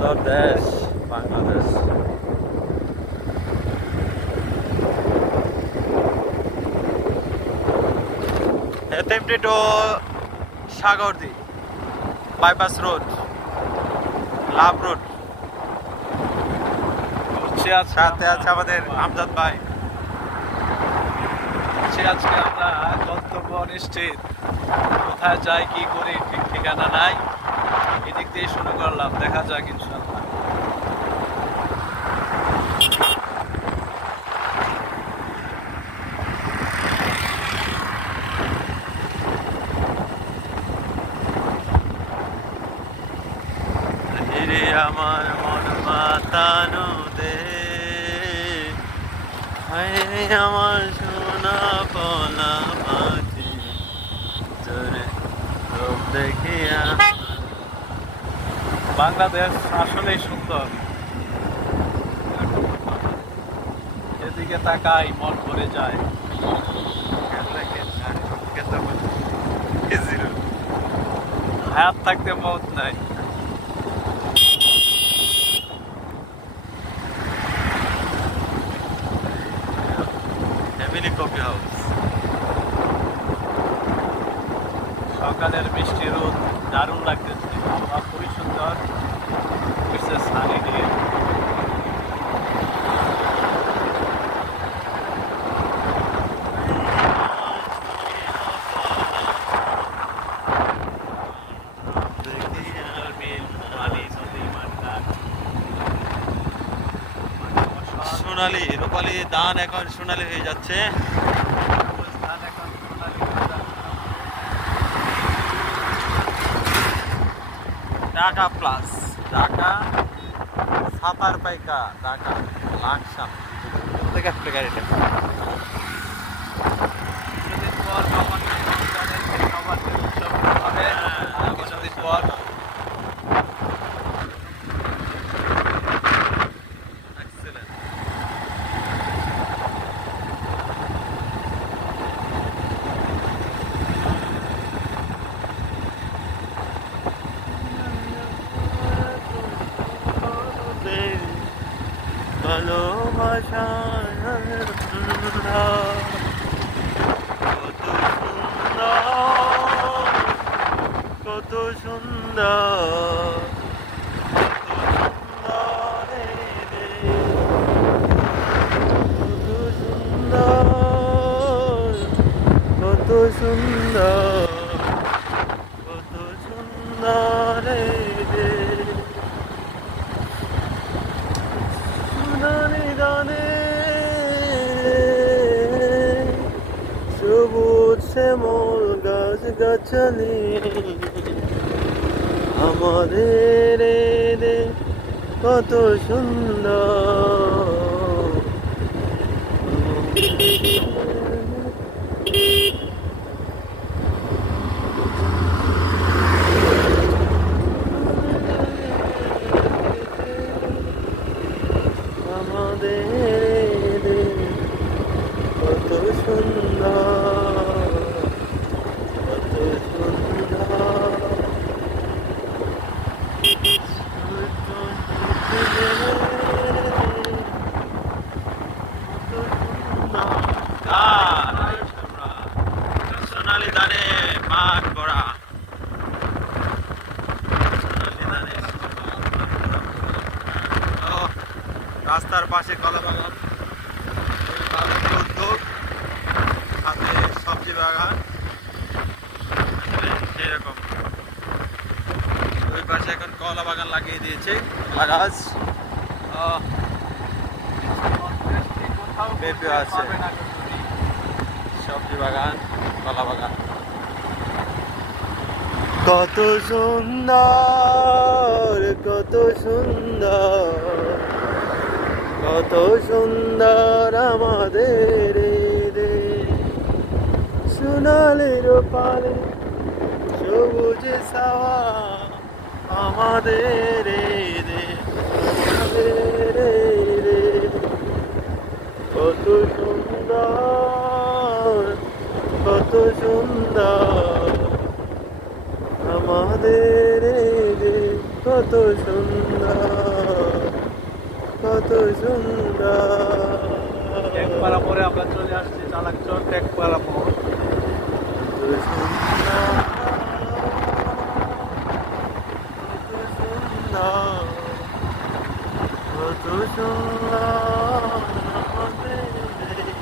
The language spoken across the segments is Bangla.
সুন্দর দেশ Bangladesh. MT to Sagardi bypass road, love road. সাথে আছে আমাদের আমজাদ ভাই। আজকে আমরা গন্তব্য নিশ্চিত, কোথায় যাই কি করি ঠিক ঠিকানা নাই, এদিক দিয়ে শুরু করলাম, দেখা যাক ইনশাল্লাহ। আমার মন মাতানো দে, আমার সোনা বলা পাখি জোরে রূপ দেখিয়া। বাংলাদেশ আসলেই সুন্দর, এদিকে তাকাই মন ভরে যায়। হায়াত থাকতে মত নাই। Family coffee house. সকালের মিষ্টি রোদ দারুণ লাগতেছে, আবহাওয়া খুবই সুন্দর, সানি দিয়ে। সোনালি রূপালি ধান এখন সোনালি হয়ে যাচ্ছে। ঢাকা প্লাস, ঢাকা সাতার পাইকা, ঢাকা লাকসাম থেকে গাড়িটা। কিছুদিন পর ভালোবাসা কত সুন্দর, কত সুন্দর, কত সুন্দর গানে সবুজ শ্যামল গাছ গাছালি আমাদের কত সুন্দর। আমাদের কত সুন্দর, কত সুন্দর। সোনালি ধানে মাঠ ভরা, রাস্তার পাশে কলা বাগান, উদ্যোগ, সাথে সবজি বাগান এরকম। ওই পাশে এখন কলা বাগান লাগিয়ে দিয়েছে, গাছ পেঁপে আছে, সবজি বাগান, কলা বাগান। কত সুন্দর, কত সুন্দর, কত সুন্দর আমাদের সোনালি রূপালি সবুজ ছাওয়া আমাদের কত সুন্দর, কত সুন্দর আমাদের কত সুন্দর, কত সুন্দর। টেকপাড়া মোড়ে আমরা চলে আসছি, চালাকচর টেকপাড়া মোড়। কত সুন্দর, কত সুন্দর আমাদের এই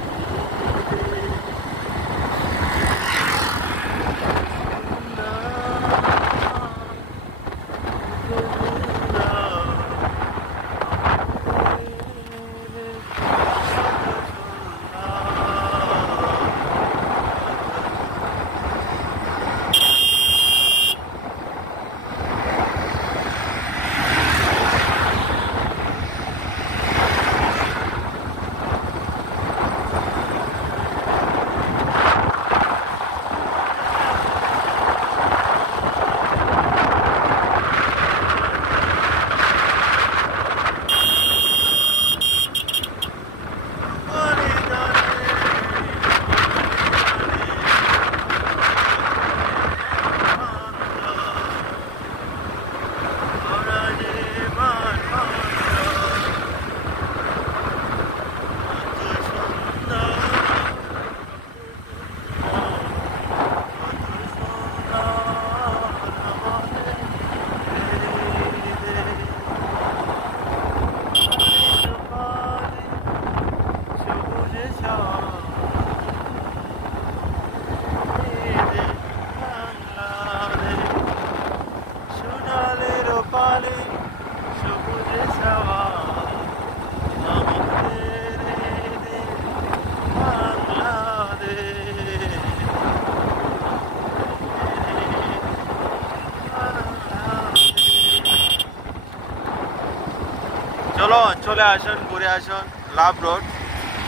চলো চলে আসুন, ঘুরে আসুন লাভ রোড,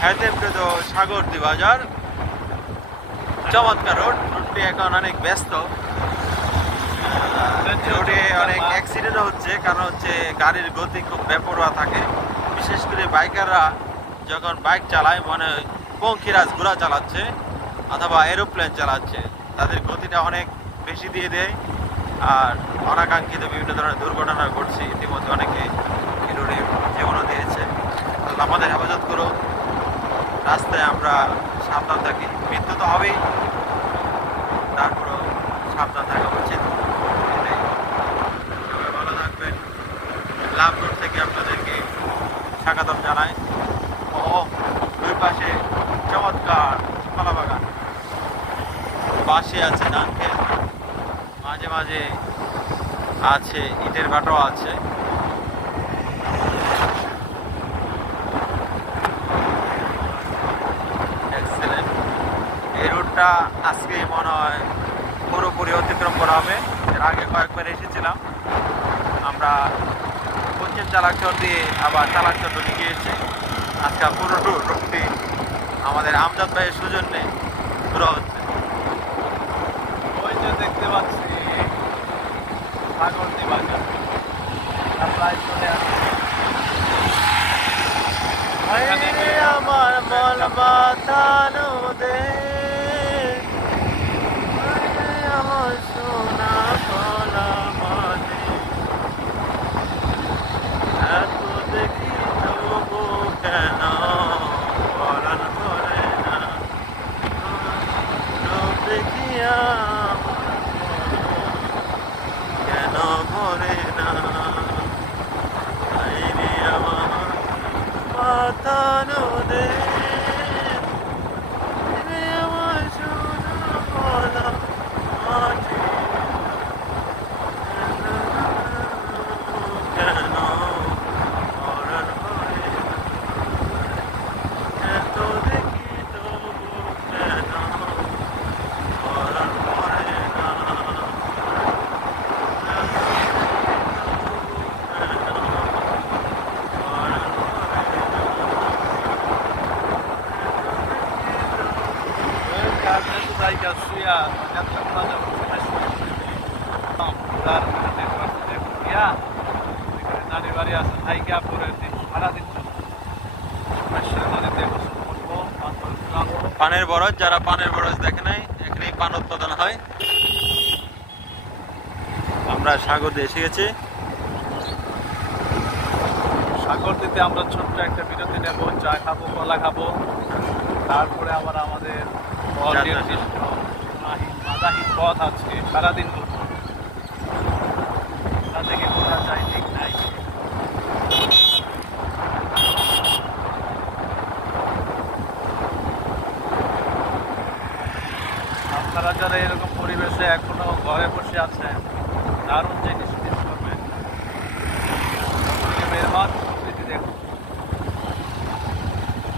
হাতেমপ্রেত সাগরদী বাজার। চমৎকার রোড, রোডটি এখন অনেক ব্যস্ত, রোডে অনেক অ্যাক্সিডেন্টও হচ্ছে, কারণ হচ্ছে গাড়ির গতি খুব বেপরোয়া থাকে। বিশেষ করে বাইকাররা যখন বাইক চালায় মনে হয় পঙ্খিরাজ ঘোড়া চালাচ্ছে অথবা এরোপ্লেন চালাচ্ছে, তাদের গতিটা অনেক বেশি দিয়ে দেয় আর অনাকাঙ্ক্ষিত বিভিন্ন ধরনের দুর্ঘটনা ঘটছে। ইতিমধ্যে অনেকে এই রোডে জীবনও দিয়েছে। আমাদের হেফাজত করো, রাস্তায় আমরা সাবধান থাকি। মৃত্যু তো হবেই, তারপরেও সাবধান থাকা উচিত। সবাই ভালো থাকবেন। লাভ রোড থেকে আপনাদেরকে স্বাগতম জানাই। ও দুই পাশে চমৎকার কলা বাগান, পাশে আছে ধান ক্ষেত, মাঝে মাঝে আছে ইটের ভাটাও আছে। এক্সেলেন্ট। এই রুটটা আজকে মনে হয় পুরোপুরি অতিক্রম করা হবে। এর আগে কয়েকবার এসেছিলাম আমরা, পশ্চিম চালাকচর দিয়ে আবার চালাকচর ঢুকে গিয়েছি। আজকে পুরো রুটটি আমাদের আমজাদ ভাইয়ের সৌজন্যে ঘোরা হচ্ছে। ওই যে দেখতে পাচ্ছি সাগরদী বাজার, প্রায় চলে আসছি। আমার মন বাতানো দে, আমার সোনা কলা মাঝে, এত দেখি তবু কেন পরাণ ভরে না, রূপ দেখিয়া কেন ভরে না, আইরে আমার বাতানো দে, আমার সোনা কলা মাঝে, কেন পরাণ ভরে না, এত দেখি তবু কেন পরাণ ভরে না, জায়গা শুয়া নানি বাড়ি আছে, থাইকা পরে সারাদিন নদীতে বসবো। পানের বরজ, যারা পানের বরজ দেখে নাই, এখানেই পান উৎপাদন হয়। আমরা সাগর দিয়ে এসে গেছি। আগরদিতে আমরা ছোট্ট একটা বিরতি নেব, চা খাবো, কলা খাবো, তারপরে আবার আমাদের অনির্দিষ্ট বাধাহীন পথ আছে সারাদিন ঘুরবো। তা থেকে ঘোরা যায় ঠিক নাই। আপনারা যারা এরকম পরিবেশে এখনো ঘরে বসে আছেন, দারুণ জিনিস মিস করবেন। বের হন, প্রকৃতি দেখুন,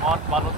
মন ভালো